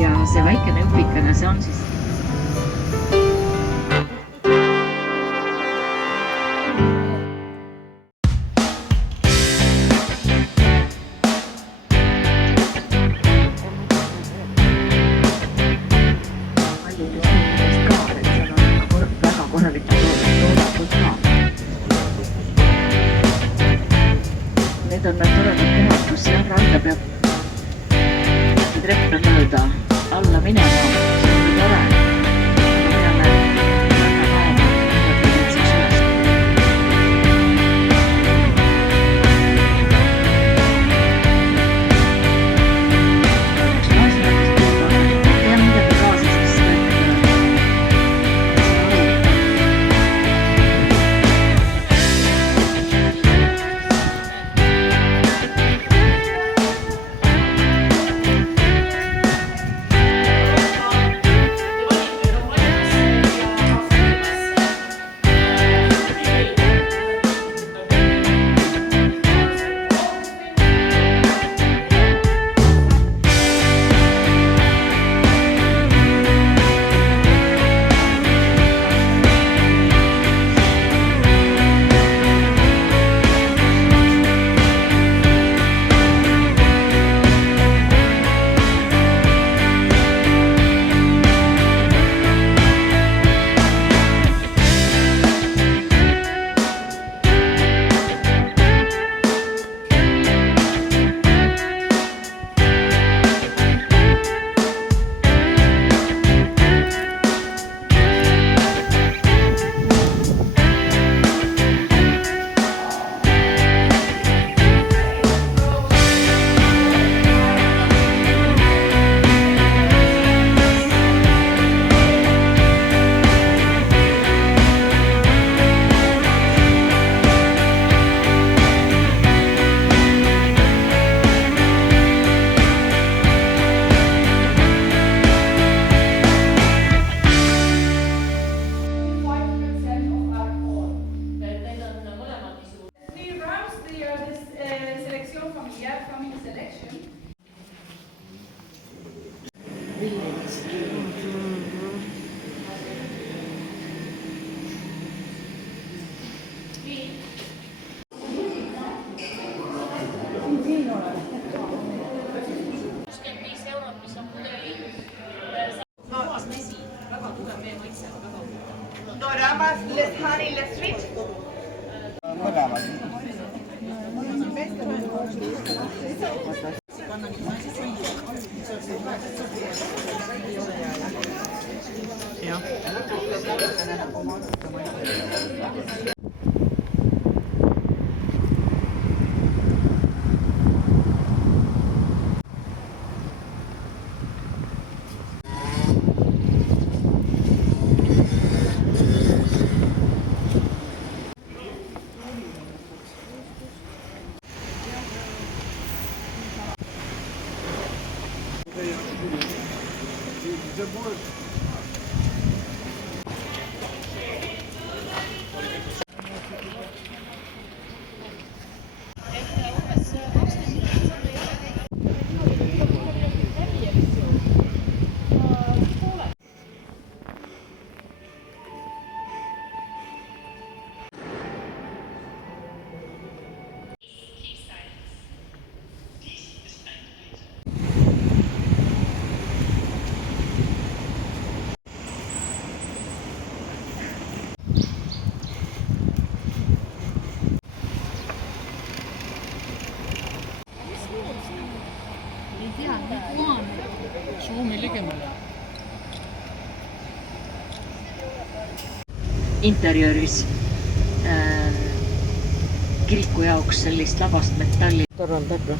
ja see väikene õpikene, see on siis need on need toredad kohad, kus jah, randa peab treppe mööda alla minema, see on tore. interjööris kiriku jaoks sellist labast metalli. Torraldab.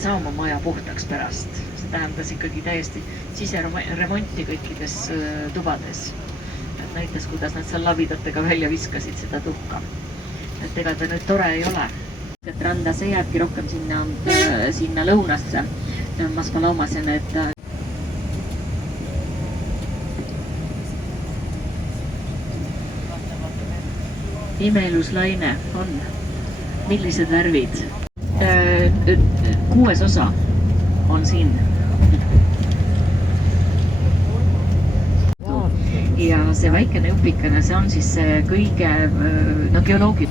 saa oma maja puhtaks pärast. See tähendas ikkagi täiesti siseremonti kõikides tubades. Et näitas, kuidas nad seal labidatega välja viskasid seda tuhka. Et ega ta nüüd tore ei ole. Et randa see jääbki rohkem sinna lõunasse. Maspalaumasse need imeilus laine on. Millised värvid? 6 osa on siin. Ja see väikene jupikene, see on siis see kõige geoloogid.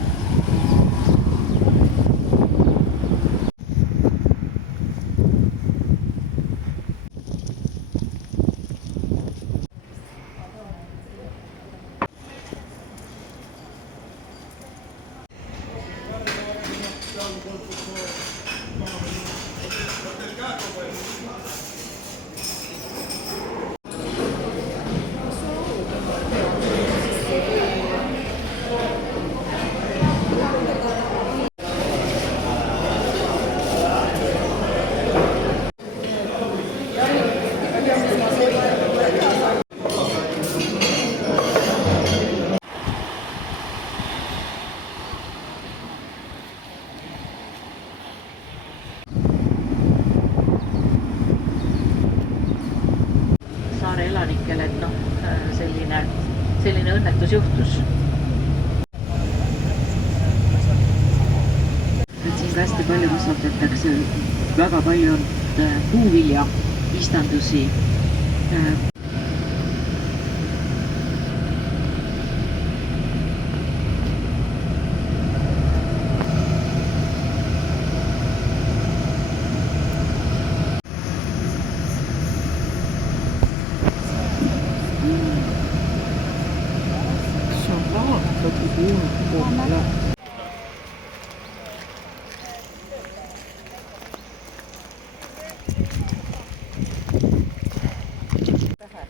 Elanikele, et selline õnnetus juhtus. Et siis hästi palju kasvatatakse, väga palju on puuvilja, istandusi.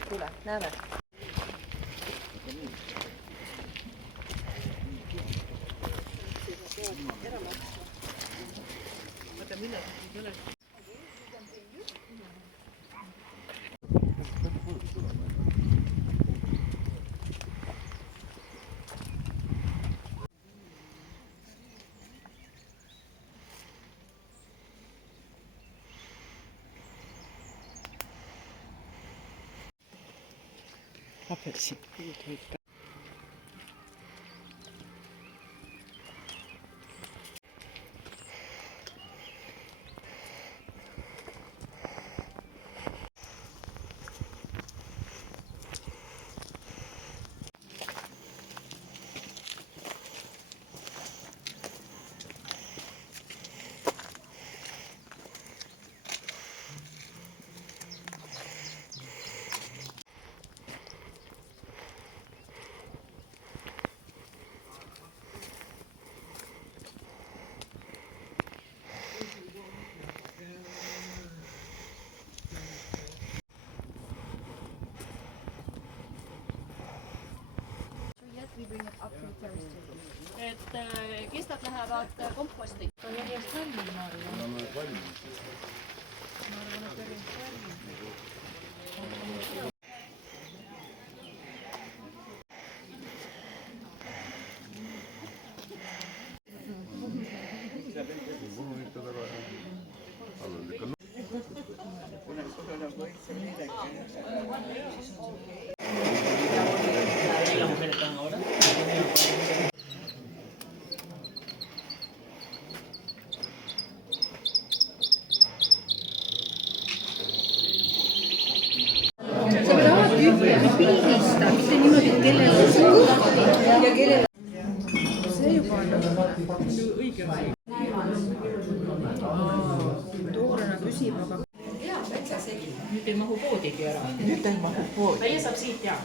Tule, näeme. Apelsinpuud võib ka. Et kestad lähevad komposti. On järjest valmis, ma arvan. Ma arvan, et järjest valmis. Pildistab, mitte niimoodi, et kellel on suuda ja kellel see juba on õige asi. Toorena püsib, aga Nüüd ei mahu poodigi ära. nüüd ei mahu poodi. Meie saab siit ja.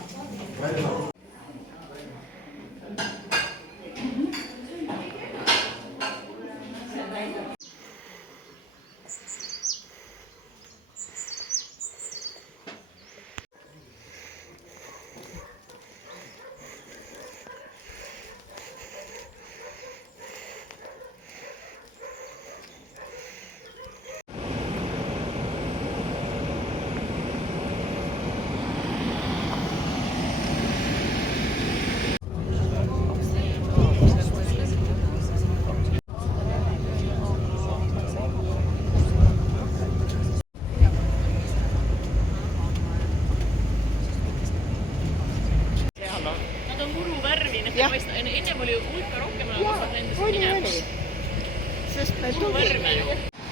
sellest peab võrme ju.